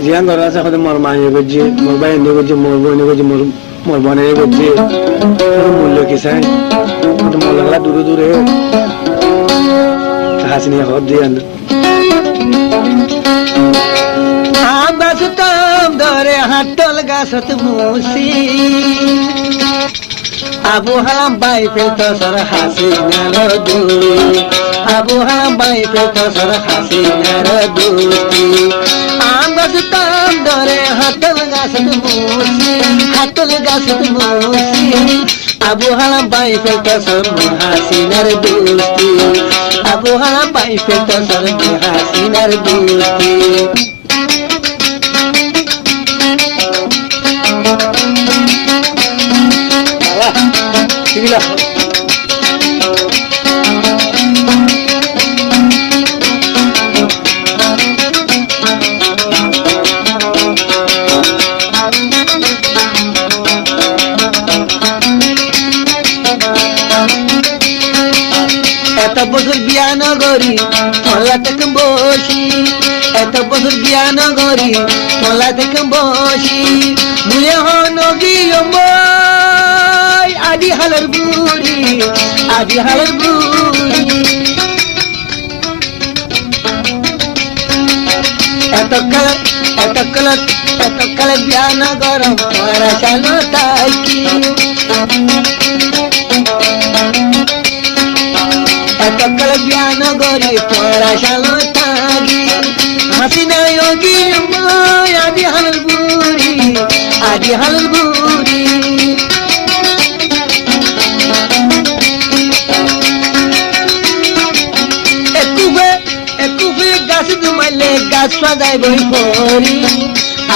জিয়ান ধরা আছে মোর মায়ে গজ্জি মোর ভাই এনে গজ্জি মোর বোনে গজ্জি মোর বোনে গজ্জি মূল্য কি চাই মোর লাগলা দূরে দূরে হাসিনি হব দিয়ান বাসতাম ধরে হাতল গাছত মুসি আবু হালাম বাই ফেলতো সর হাসিনার দুই আবু হালাম বাই ফেলতো সর হাসিনার দুই বাসতাম ধরে হাতল গাছত মুসি আবু হালাম বাই ফেলতো সর হাসিনার দুস্তি আবু হালাম বাই ফেলতো সর হাসিনার দুস্তি এত বছর বিয়া নগরী মলা থেকে বসি এত বছর বিয়া নগরী মলা থেকে বসি মুলে হনগি আদি হালার বুড়ি এত কালে বিয়া নগর মারা চালো তাই কি এতকাল জ্ঞান গরি পড়াশালো তাগি হাসিনা যোগী আদি হালুল বুড়ি একুফে গাছ জমাইলে গাছ সাজাই বই করি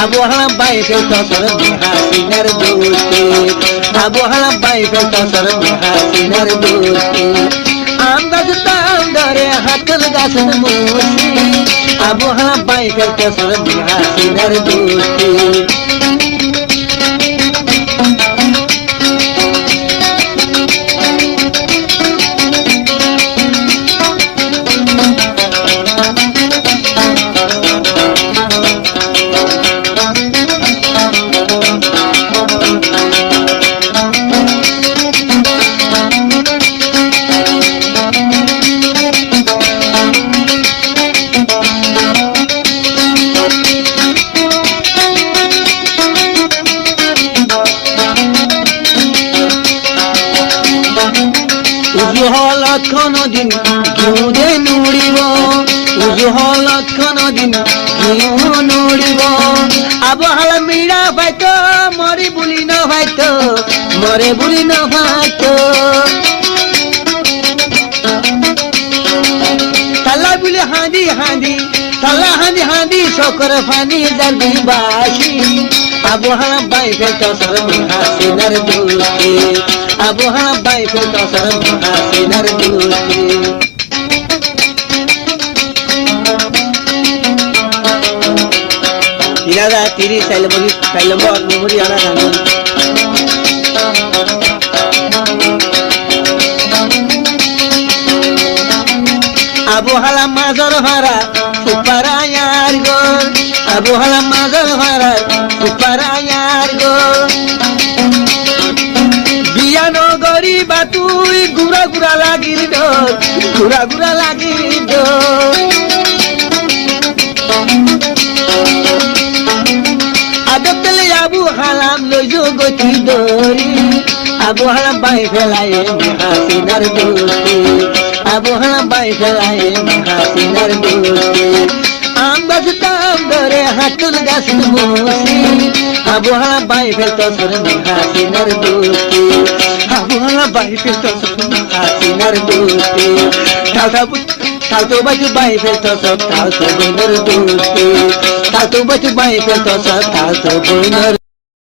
আবু হালাম বাই ফেলতো সর হাসিনার দুস্তি আবু হালাম বাই ফেলতো সর হাসিনার দুস্তি বাসতাম ধরে হাতল গাছত মুসি আবু হালাম বাই ফেলতো সর হাসিনার দুস্তি উজুহলত কোনদিন ঘিউদে নুড়িব উজুহলত কোনদিন ঘিউ নুড়িব আবু হালাম মীরা ভাইতো মরে বুলি নভাইতো তালা বুলি হাঁদি শকর ফানি জারবি বাসি আবু হালাম বাই ফেলতো সর হাসিনার দুস্তি আবু হালাম বাই ফেলতো সর হাসিনার দুস্তি ইরাদা 30 সাইলম্বর মেমোরি আনা গান আবু হালাম মাজর ভাড়া সুপারায়ার গোল আবু হালাম মাজর ভাড়া সুপারায়ার গোল বিয়া নগরী বা তুই ঘুরা লাগির আদতলে আবু হালাম লইজো গতি দরি আবু হালাম বাই ফেলায় হাসিনার দুস্তি আবু হালাম বাই ফেলায় হাসিনার দুস্তি বাসতাম ধরে হাতল গাছত মুসি আবু হালাম বাই ফেলতো সর হাসিনার দুস্তি আবু হালাম বাই ফেলতো সর হাসিনার দুস্তি তালতো বাজু বাই ফেলতো সর তালতো বইনার দুস্তি তালতো বাজু বাই ফেলতো সর তালতো বইনার